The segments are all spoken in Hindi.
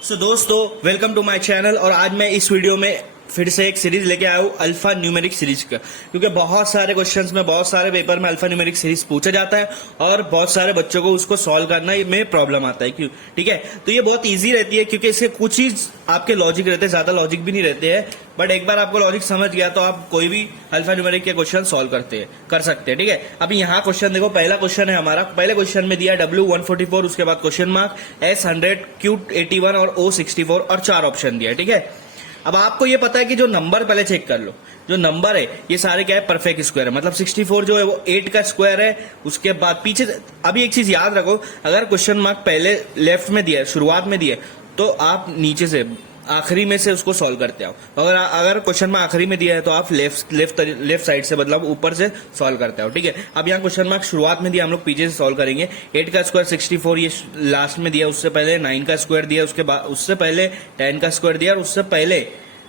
दोस्तों वेलकम टू माय चैनल। और आज मैं इस वीडियो में फिर से एक सीरीज लेके आया हूँ अल्फा न्यूमेरिक सीरीज का, क्योंकि बहुत सारे क्वेश्चंस में बहुत सारे पेपर में अल्फा न्यूमेरिक सीरीज पूछा जाता है और बहुत सारे बच्चों को उसको सॉल्व करना में प्रॉब्लम आता है। क्यों? ठीक है, तो ये बहुत इजी रहती है क्योंकि इसके कुछ चीज आपके लॉजिक रहते हैं, ज्यादा लॉजिक भी नहीं रहते हैं, बट एक बार आपको लॉजिक समझ गया तो आप कोई भी अल्फा न्यूमेरिक के क्वेश्चन सॉल्व कर सकते हैं। ठीक है, अभी यहाँ क्वेश्चन देखो, पहला क्वेश्चन है हमारा। पहले क्वेश्चन में दिया W144, उसके बाद क्वेश्चन मार्क, S100, Q81 और O64 और 4 ऑप्शन दिया है। ठीक है, अब आपको ये पता है कि जो नंबर पहले चेक कर लो, जो नंबर है ये सारे क्या है, परफेक्ट स्क्वायर है, मतलब 64 जो है वो 8 का स्क्वायर है। उसके बाद पीछे अभी एक चीज याद रखो, अगर क्वेश्चन मार्क पहले लेफ्ट में दिया है, शुरुआत में दिया है, तो आप नीचे से आखिरी में से उसको सॉल्व करते आओ। अगर क्वेश्चन मार्क आखिरी में दिया है तो आप लेफ्ट साइड से, मतलब ऊपर से सॉल्व करते आओ। ठीक है, अब यहाँ क्वेश्चन मार्क शुरुआत में दिया, हम लोग पीछे से सॉल्व करेंगे। 8 का स्क्वायर 64, ये लास्ट में दिया, उससे पहले 9 का स्क्वायर दिया, उसके बाद उससे पहले 10 का स्क्वायर दिया और उससे पहले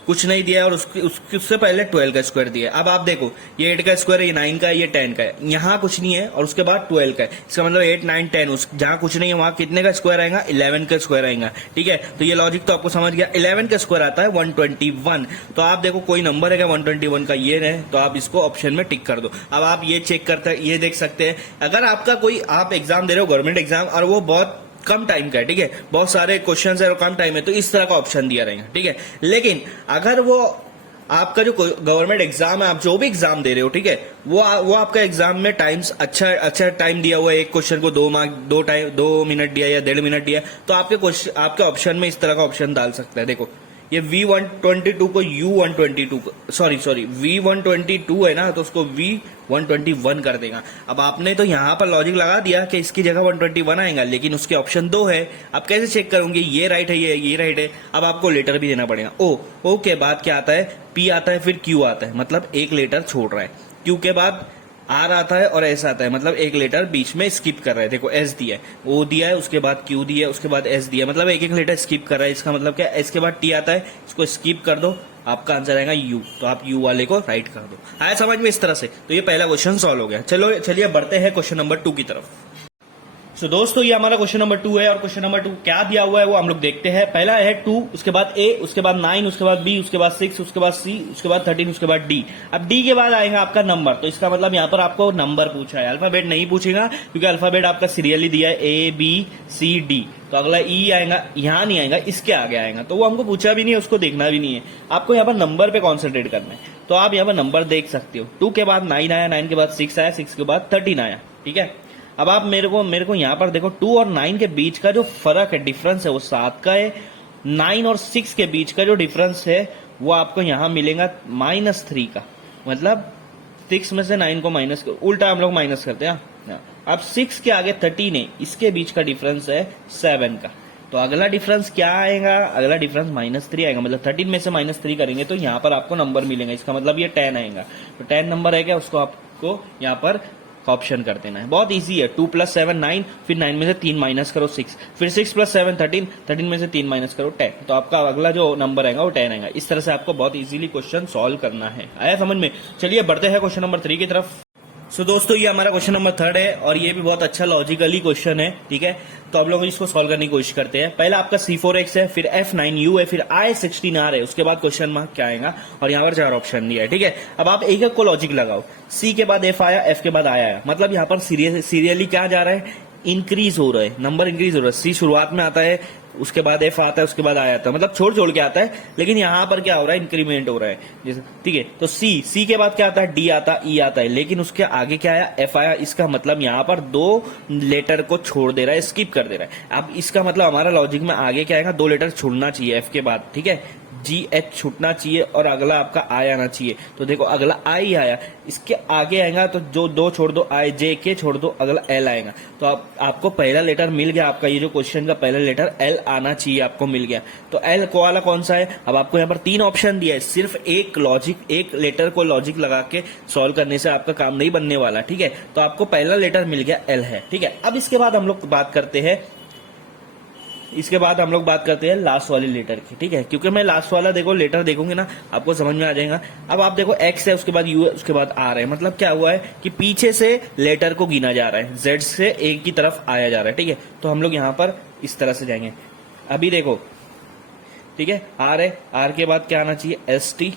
कुछ नहीं दिया और उससे पहले 12 का स्क्वायर दिया। अब आप देखो, ये 8 का स्क्वायर है, ये 9 का है, ये 10 का है, यहाँ कुछ नहीं है और उसके बाद 12 का है। इसका मतलब 8, 9, 10, जहां कुछ नहीं है वहां कितने का स्क्वायर आएगा? 11 का स्क्वायर आएगा। ठीक है, तो ये लॉजिक तो आपको समझ गया। 11 का स्क्वायर आता है 121। तो आप देखो कोई नंबर है क्या 121 का? ये है, तो आप इसको ऑप्शन में टिक कर दो। अब आप ये चेक करते, ये देख सकते हैं, अगर आपका कोई, आप एग्जाम दे रहे हो गवर्नमेंट एग्जाम और वो बहुत कम टाइम का है, ठीक है, बहुत सारे क्वेश्चन है और कम टाइम है, तो इस तरह का ऑप्शन दिया रहेगा। ठीक है, लेकिन अगर वो आपका जो गवर्नमेंट एग्जाम है, आप जो भी एग्जाम दे रहे हो, ठीक है, वो आपका एग्जाम में टाइम्स अच्छा टाइम दिया हुआ है, एक क्वेश्चन को 2 मिनट दिया या 1.5 मिनट दिया, तो आपके ऑप्शन में इस तरह का ऑप्शन डाल सकता है। देखो, ये V122 को U122, सॉरी V122 है ना, तो उसको V121 कर देगा। अब आपने तो यहाँ पर लॉजिक लगा दिया कि इसकी जगह 121 आएगा, लेकिन उसके ऑप्शन 2 है। आप कैसे चेक करोगे ये राइट है, ये राइट है? अब आपको लेटर भी देना पड़ेगा। ओ के बाद क्या आता है? P आता है, फिर Q आता है, मतलब एक लेटर छोड़ रहा है। Q के बाद आर आता है और एस आता है, मतलब एक लेटर बीच में स्किप कर रहा है। देखो, एस दिया है, ओ दिया है, उसके बाद क्यू दिया है, उसके बाद एस दिया है, मतलब एक एक लेटर स्किप कर रहा है। इसका मतलब क्या? एस के बाद टी आता है, इसको स्किप कर दो, आपका आंसर आएगा यू, तो आप यू वाले को राइट कर दो। आया समझ में? इस तरह से तो ये पहला क्वेश्चन सॉल्व हो गया। चलिए बढ़ते हैं क्वेश्चन नंबर 2 की तरफ। दोस्तों ये हमारा क्वेश्चन नंबर 2 है और क्वेश्चन नंबर 2 क्या दिया हुआ है वो हम लोग देखते हैं। पहला है 2, उसके बाद A, उसके बाद 9, उसके बाद B, उसके बाद 6, उसके बाद C, उसके बाद 13, उसके बाद D। अब D के बाद आएगा आपका नंबर, तो इसका मतलब यहाँ पर आपको नंबर पूछा है, अल्फाबेट नहीं पूछेगा, क्योंकि अल्फाबेट आपका सीरियली दिया है A B C D। तो अगला E आएगा, यहाँ नहीं आएगा, इसके आगे आएगा, तो वो हमको पूछा भी नहीं है, उसको देखना भी नहीं है, आपको यहाँ पर नंबर पे कॉन्सेंट्रेट करना है। तो आप यहाँ पर नंबर देख सकते हो, 2 के बाद 9 आया, 9 के बाद 6 आया, 6 के बाद 13 आया। ठीक है, अब आप मेरे को यहाँ पर देखो, 2 और 9 के बीच का जो फर्क है, डिफरेंस है, वो 7 का है। 9 और 6 के बीच का जो डिफरेंस है वो आपको यहाँ मिलेगा -3 का, मतलब 6 में से 9 को माइनस, उल्टा हम लोग माइनस करते हैं। अब 6 के आगे 13 है, इसके बीच का डिफरेंस है 7 का, तो अगला डिफरेंस क्या आएगा? अगला डिफरेंस -3 आएगा, मतलब 13 में से -3 करेंगे तो यहाँ पर आपको नंबर मिलेगा, इसका मतलब ये 10 आएगा। तो 10 नंबर है क्या, उसको आपको यहाँ पर ऑप्शन कर देना है। बहुत इजी है, 2 + 7 9, फिर 9 में से 3 माइनस करो 6, फिर 6 + 7 13, 13 में से 3 माइनस करो 10, तो आपका अगला जो नंबर आएगा वो 10 आएगा। इस तरह से आपको बहुत इजीली क्वेश्चन सॉल्व करना है। आया समझ में? चलिए बढ़ते हैं क्वेश्चन नंबर 3 की तरफ। दोस्तों ये हमारा क्वेश्चन नंबर 3 है और ये भी बहुत अच्छा लॉजिकली क्वेश्चन है। ठीक है, तो हम लोग इसको सॉल्व करने की कोशिश करते हैं। पहला आपका C4X है, फिर F9U है, फिर I16R है, उसके बाद क्वेश्चन मार्क क्या आएगा और यहाँ पर 4 ऑप्शन दिया है। ठीक है, अब आप एक एक को लॉजिक लगाओ। C के बाद F आया, F के बाद I आया, मतलब यहाँ पर सीरियली क्या जा रहा है? इंक्रीज हो रहा है, नंबर इंक्रीज हो रहा है। C शुरुआत में आता है, उसके बाद F आता है, उसके बाद I आता है, मतलब छोड़ के आता है, लेकिन यहाँ पर क्या हो रहा है? इंक्रीमेंट हो रहा है जैसे। ठीक है, तो C के बाद क्या आता है? D आता, E आता है, लेकिन उसके आगे क्या आया? F आया। इसका मतलब यहाँ पर 2 लेटर को छोड़ दे रहा है, स्किप कर दे रहा है। अब इसका मतलब हमारा लॉजिक में आगे क्या आएगा? 2 लेटर छोड़ना चाहिए F के बाद। ठीक है, GH छूटना चाहिए और अगला आपका I आना चाहिए। तो देखो अगला I आया, इसके आगे आएगा तो जो 2 छोड़ दो, I J K छोड़ दो, अगला L आएगा। तो आपको पहला लेटर मिल गया, आपका ये जो क्वेश्चन का पहला लेटर L आना चाहिए, आपको मिल गया। तो L को वाला कौन सा है? अब आपको यहाँ पर 3 ऑप्शन दिया है, सिर्फ एक लेटर को लॉजिक लगा के सॉल्व करने से आपका काम नहीं बनने वाला। ठीक है, तो आपको पहला लेटर मिल गया L है। ठीक है, अब इसके बाद हम लोग बात करते हैं लास्ट वाली लेटर की। ठीक है, क्योंकि मैं लास्ट वाला देखो लेटर देखूंगी ना, आपको समझ में आ जाएगा। अब आप देखो X है, उसके बाद U है, उसके बाद R है, मतलब क्या हुआ है कि पीछे से लेटर को गिना जा रहा है, Z से A की तरफ आया जा रहा है। ठीक है, तो हम लोग यहाँ पर इस तरह से जाएंगे। अभी देखो ठीक है। आर है, आर के बाद क्या आना चाहिए, एस टी।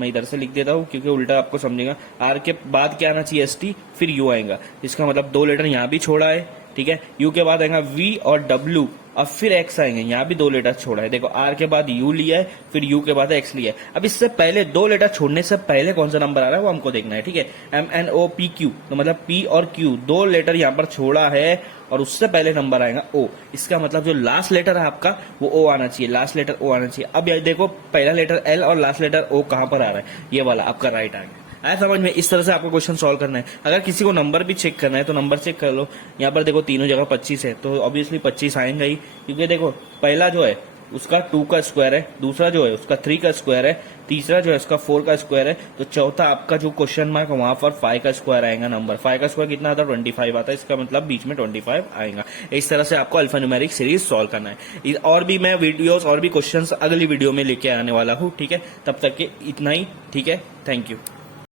मैं इधर से लिख देता हूँ क्योंकि उल्टा आपको समझेगा। आर के बाद क्या आना चाहिए, एस टी, फिर यू आएगा। इसका मतलब 2 लेटर यहाँ भी छोड़ा है, ठीक है। यू के बाद आएगा वी और डब्ल्यू, अब फिर एक्स आएंगे, यहाँ भी 2 लेटर छोड़ा है। देखो आर के बाद यू लिया है, फिर यू के बाद एक्स लिया है। अब इससे पहले 2 लेटर छोड़ने से पहले कौन सा नंबर आ रहा है वो हमको देखना है, ठीक है। M N O P Q, तो मतलब पी और क्यू 2 लेटर यहाँ पर छोड़ा है और उससे पहले नंबर आएगा ओ। इसका मतलब जो लास्ट लेटर है आपका वो ओ आना चाहिए, लास्ट लेटर ओ आना चाहिए। अब ये देखो पहला लेटर एल और लास्ट लेटर ओ कहाँ पर आ रहा है, ये वाला आपका राइट आ गया। आया समझ में। इस तरह से आपको क्वेश्चन सॉल्व करना है। अगर किसी को नंबर भी चेक करना है तो नंबर चेक कर लो। यहाँ पर देखो तीनों जगह 25 है तो ऑब्वियसली 25 आएंगे ही, क्योंकि देखो पहला जो है उसका 2 का स्क्वायर है, दूसरा जो है उसका 3 का स्क्वायर है, तीसरा जो है उसका 4 का स्क्वायर है, तो चौथा आपका जो क्वेश्चन मार्क है वहां पर 5 का स्क्वायर आएगा। नंबर 5 का स्क्वायर कितना आता है, 25 आता है। इसका मतलब बीच में 25 आएगा। इस तरह से आपको अल्फा न्यूमेरिक सीरीज सॉल्व करना है। और भी मैं वीडियोस और भी क्वेश्चंस अगली वीडियो में लेके आने वाला हूँ, ठीक है। तब तक के इतना ही, ठीक है। Thank you.